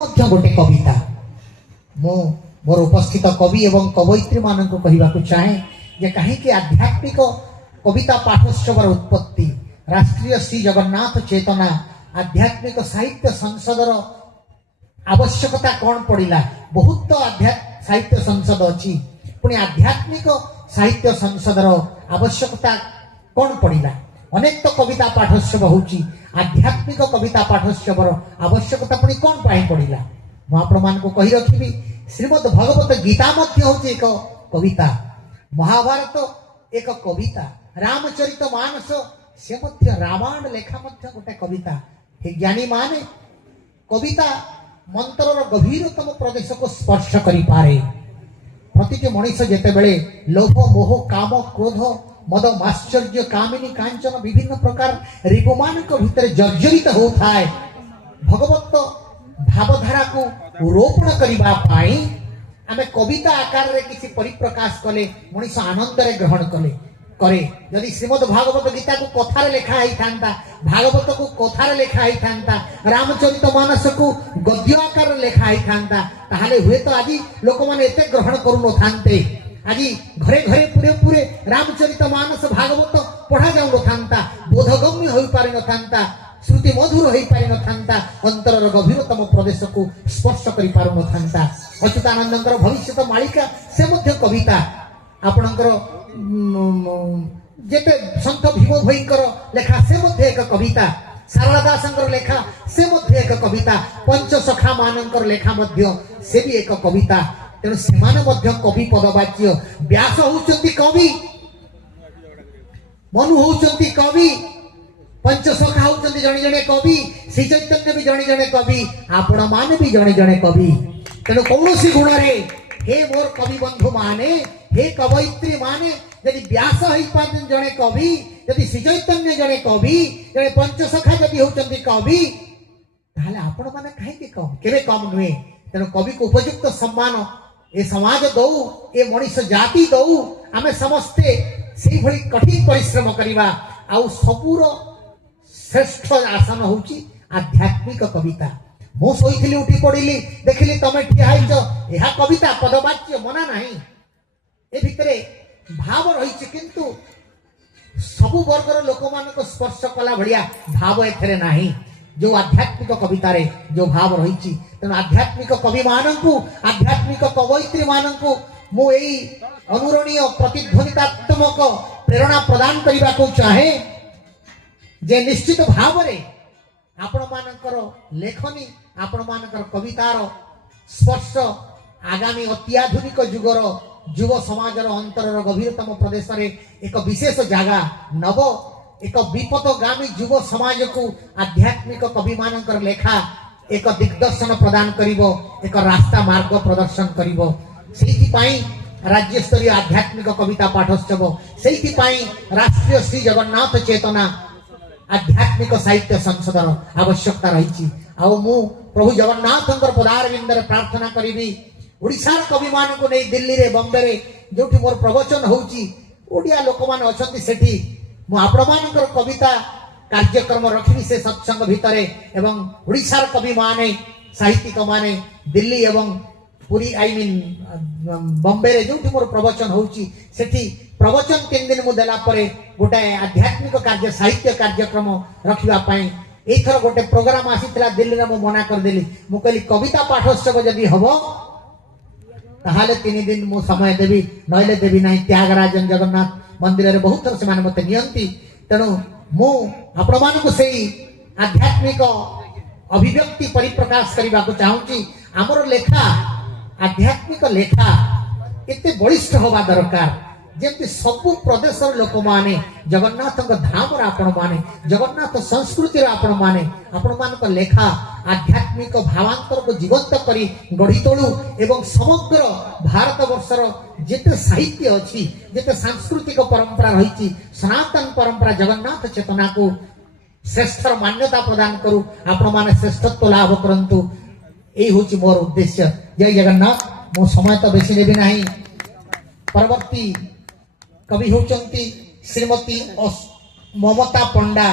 गोटे कविता मोर उपस्थित कवि एवं कवयित्री मान कहवाक चाहे जे कहीं आध्यात्मिक कविता पाठोत्सव उत्पत्ति राष्ट्रीय श्री जगन्नाथ चेतना आध्यात्मिक साहित्य संसदर आवश्यकता कौन पड़ा। बहुत तो साहित्य संसद अच्छी पुणी आध्यात्मिक साहित्य संसदर आवश्यकता कौन पड़ा। अनेक तो कविता पाठोत्सव होची आध्यात्मिक कविता पाठोत्सव आवश्यकता पुणी कौन पाई पड़ा। मुझे मान को कही रखी श्रीमद भगवत गीता मध्य एक कविता, महाभारत एक कविता, रामचरित मानस से मध्य रामायण लेखा मध्य गोटे कविता। हे ज्ञानी माने कविता मंत्रर गभीरतम प्रदेश को स्पर्श करि पारे। प्रतिटी मनीष जेते बेले लोभ मोह काम क्रोध मद माश्चर्य कामिनी कांचन विभिन्न प्रकार रिपुमान भितर जर्जरित होता है। भगवत भावधारा को रोपण करने आम कविता आकार रे किसी परिप्रकाश कले मनीष आनंद रे ग्रहण कले करे। यदि श्रीमद भागवत गीता को कथार लेखा ही था, भागवत को कथार लेखा ही था, रामचरित मानस को गद्य आकार लेखा ही था, ताहले हुए तो आज लोक मैंने एते ग्रहण करू नथांते। आज घरे घरे पूरे पूरे रामचरित मानस भागवत पढ़ा जाऊ नथांता, बोधगम्य हो पारि नथांता, श्रुति मधुर हो पारि नथांता, अंतरर गभीरतम प्रदेश को स्पर्श करि पारु नथांता। अच्युतानंदंकर भविष्यत मालिका से मध्य कविता आपणकर जेते संत भीम भईकर लेखा से मध्य एक कविता, सारला दासंकर लेखा से मध्य एक कविता, पंचसखा मानकर लेखा मध्य से भी एक कविता। तेणु सेमाने मध्य कवि पदवाच्य। व्यास होउचंती कवि, मनु होउचंती कवि, पंचसखा होउचंती जणे जणे कवि, श्री चैतन्य भी जणे जणे कवि, आपण माने भी जणे जणे कवि। तेणु कौनसी गुण रे हे मोर कवि बंधु माने, हे कवयित्री माने, यदि व्यास होइपारन जणे कवि, यदि श्री चैतन्य जणे कवि, जणे पंचसखा यदि होउचंती कवि, ताहले आपण माने काहे कम केबे कम नुहे। तेणु कवि को उपयुक्त सम्मान ए समाज दौ, ए मनीष जाति दौ। आमे समस्ते सेही भली कठिन परिश्रम करिबा। आउ सबुर श्रेष्ठ आसन होउची आध्यात्मिक कविता। मु सोईथिली उठी पड़िली देखिली तमे ठिया हैछ, एहा कविता पदवाच्य मना नाही। ए भितरे भाव रही किंतु सबु वर्गर लोक मान को स्पर्श कला भलिया भाव एथरे नाही। जो आध्यात्मिक कविता रे जो भाव रही, तेणु आध्यात्मिक कवि मानकु, आध्यात्मिक कवयित्री मानकु मु एई अनुरणीय प्रतिध्वनितात्मक प्रेरणा प्रदान करबा को चाहे जे निश्चित भाव रे आपण मानकर लेखनी, आपण मानकर कवितार स्पर्श आगामी अत्याधुनिक जुगर युव समाजर अंतरर गभीरतम प्रदेश रे एक विशेष जगह नव एक विपदगामी युव समाज को आध्यात्मिक कवि मानकर लेखा एक दिग्दर्शन प्रदान करिवो, एक रास्ता मार्ग प्रदर्शन करिवो। सेहि पई राज्य स्तरीय आध्यात्मिक कविता पाठोत्सव, सेहि पई राष्ट्रीय श्री जगन्नाथ चेतना आध्यात्मिक साहित्य संसदर आवश्यकता रही। आउ मु प्रभु जगन्नाथंकर पदारविंदर प्रार्थना करिवि ओडिशार कवि मान को नहीं दिल्ली रे बॉम्बे रे जोठी मोर प्रवचन होउची ओडिया लोक मान अछंती सेठी मु आपणमानकर कविता कार्यक्रम रखिबि से सत्संग भितरे। एवं ओडिशार कवि माने साहित्यिक माने दिल्ली एवं पुरी आई मीन बॉम्बे रे जोठी मोर प्रवचन होउची सेठी प्रवचन 3 दिन मु देला परे गोटे आध्यात्मिक कार्य साहित्य कार्यक्रम रखिबा पई एथर गोटे प्रोग्राम आसीतला दिल्ली रे मु मना कर देली। मु कहली कविता पाठोत्सव जदी हबो ताहाले 3 दिन मु समय देवी, नइले देवी नाही। त्यागराजन जगन्नाथ मंदिर रे बहुत थर से माने मते नियंती। तेणु मु आपण मानको सेही आध्यात्मिक अभिव्यक्ति परिप्रकाश करबा को चाहूची। हमर लेखा आध्यात्मिक लेखा एते बलिष्ठ होबा दरकार जेमति सबु प्रदेश लोक माने जगन्नाथ धाम आपण माने जगन्नाथ संस्कृति आपण माने आपण मानक लेखा आध्यात्मिक भावांतर को जीवंत करी गढ़ी तोलू एवं समग्र भारत वर्षर जेते साहित्य अछि, जेते सांस्कृतिक परंपरा रही, सनातन परंपरा जगन्नाथ चेतना को श्रेष्ठ मान्यता प्रदान करू, आपण माने श्रेष्ठत्व लाभ करंतु। एई होची मोर उद्देश्य। जय जगन्नाथ। मो समय तो बेसी नेबी नाही। परवर्ती कवि होचंती श्रीमती ममता पंडा।